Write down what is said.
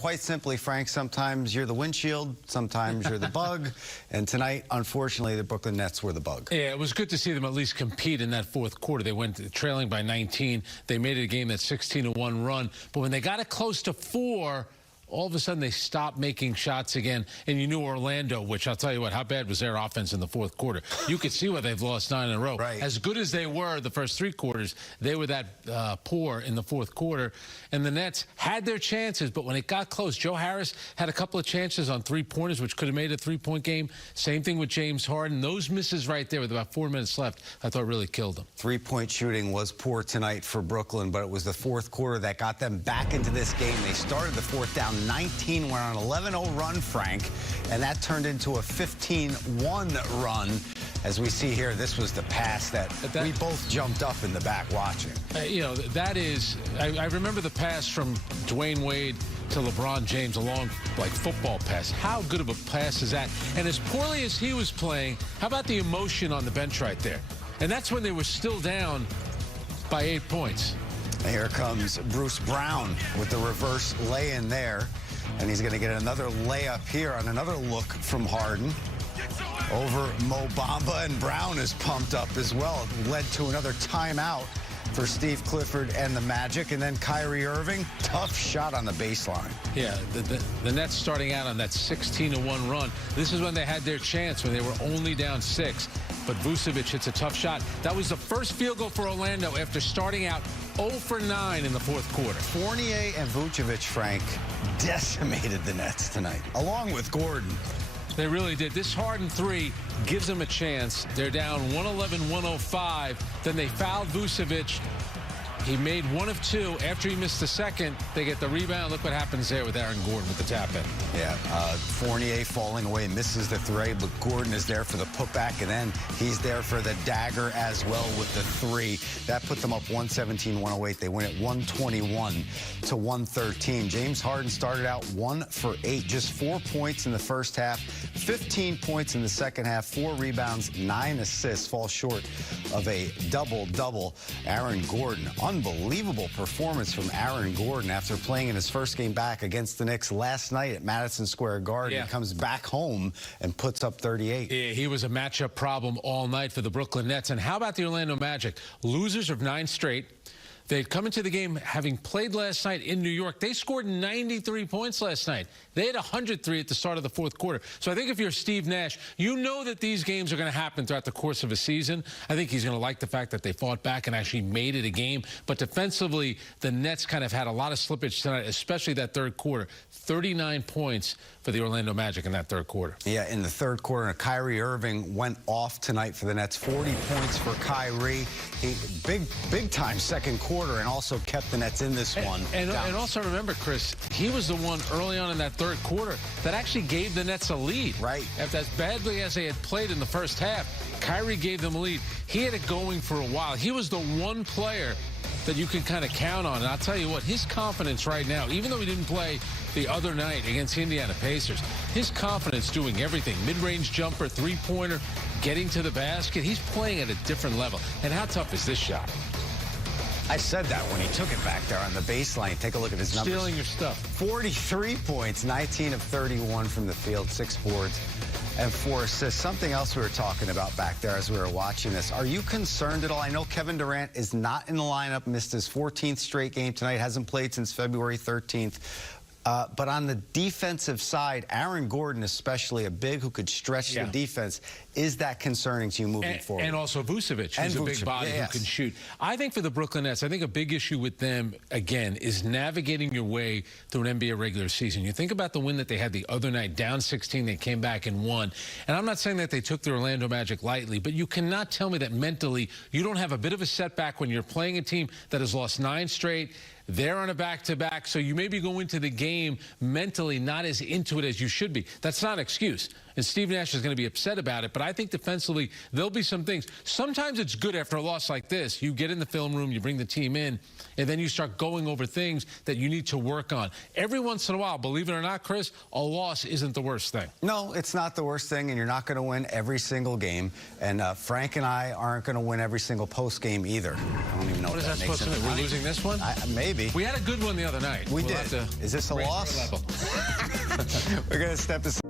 quite simply, Frank, sometimes you're the windshield, sometimes you're the bug, and tonight, unfortunately, the Brooklyn Nets were the bug. Yeah, it was good to see them at least compete in that fourth quarter. They went trailing by 19. They made it a game that 16-1 run, but when they got it close to 4, all of a sudden they stopped making shots again, and you knew Orlando, which I'll tell you what, how bad was their offense in the fourth quarter? You could see why they've lost 9 in a row. Right. As good as they were the first 3 quarters, they were that poor in the fourth quarter, and the Nets had their chances, but when it got close, Joe Harris had a couple of chances on 3-pointers, which could have made a 3-point game. Same thing with James Harden. Those misses right there with about 4 minutes left, I thought really killed them. 3-point shooting was poor tonight for Brooklyn, but it was the fourth quarter that got them back into this game. They started the fourth down 19, went on an 11-0 run, Frank, and that turned into a 15-1 run. As we see here, this was the pass that we both jumped up in the back watching. You know, that is, I remember the pass from Dwayne Wade to LeBron James, a long, like, football pass. How good of a pass is that? And as poorly as he was playing, how about the emotion on the bench right there? And that's when they were still down by 8 points. And here comes Bruce Brown with the reverse lay-in there. And he's going to get another layup here on another look from Harden over Mo Bamba, and Brown is pumped up as well. It led to another timeout for Steve Clifford and the Magic. And then Kyrie Irving, tough shot on the baseline. Yeah, the Nets starting out on that 16-1 run. This is when they had their chance, when they were only down 6. But Vucevic hits a tough shot. That was the first field goal for Orlando after starting out 0 for 9 in the fourth quarter. Fournier and Vucevic, Frank, decimated the Nets tonight, along with Gordon. They really did. This Harden 3 gives them a chance. They're down 111-105. Then they fouled Vucevic. He made 1 of 2. After he missed the second, they get the rebound. Look what happens there with Aaron Gordon with the tap-in. Yeah, Fournier falling away, misses the 3, but Gordon is there for the putback, and then he's there for the dagger as well with the 3. That put them up 117-108. They win it 121-113. James Harden started out 1 for 8, just 4 points in the first half, 15 points in the second half, 4 rebounds, 9 assists, falls short of a double-double. Aaron Gordon, unbelievable performance from Aaron Gordon after playing in his first game back against the Knicks last night at Madison Square Garden. Yeah. He comes back home and puts up 38. Yeah, he was a matchup problem all night for the Brooklyn Nets. And how about the Orlando Magic? Losers of 9 straight. They'd come into the game having played last night in New York. They scored 93 points last night. They had 103 at the start of the fourth quarter. So I think if you're Steve Nash, you know that these games are going to happen throughout the course of a season. I think he's going to like the fact that they fought back and actually made it a game. But defensively, the Nets kind of had a lot of slippage tonight, especially that third quarter. 39 points for the Orlando Magic in that third quarter. Yeah, in the third quarter, Kyrie Irving went off tonight for the Nets. 40 points for Kyrie. He, big time second quarter, and also kept the Nets in this one. And also remember, Chris, he was the one early on in that third quarter that actually gave the Nets a lead. Right. After as badly as they had played in the first half, Kyrie gave them a lead. He had it going for a while. He was the one player that you can kind of count on. And I'll tell you what, his confidence right now, even though he didn't play the other night against the Indiana Pacers, his confidence doing everything, mid-range jumper, 3-pointer, getting to the basket, he's playing at a different level. And how tough is this shot? I said that when he took it back there on the baseline. Take a look at his numbers. Stealing your stuff. 43 points, 19 of 31 from the field, 6 boards and 4 assists. Something else we were talking about back there as we were watching this. Are you concerned at all? I know Kevin Durant is not in the lineup, missed his 14th straight game tonight, hasn't played since February 13th. But on the defensive side, Aaron Gordon, especially a big who could stretch the defense, is that concerning to you moving forward? And also Vucevic, who's a big body who can shoot. I think for the Brooklyn Nets, I think a big issue with them, again, is navigating your way through an NBA regular season. You think about the win that they had the other night, down 16, they came back and won. And I'm not saying that they took the Orlando Magic lightly, but you cannot tell me that mentally you don't have a bit of a setback when you're playing a team that has lost 9 straight. They're on a back-to-back, so you maybe go into the game mentally not as into it as you should be. That's not an excuse. And Steve Nash is going to be upset about it, but I think defensively, there'll be some things. Sometimes it's good after a loss like this. You get in the film room, you bring the team in, and then you start going over things that you need to work on. Every once in a while, believe it or not, Chris, a loss isn't the worst thing. No, it's not the worst thing, and you're not going to win every single game. And Frank and I aren't going to win every single post game either. I don't even know What is that makes supposed to mean? We're losing this one? Maybe. We had a good one the other night. We did. Is this a loss? We're going to step aside.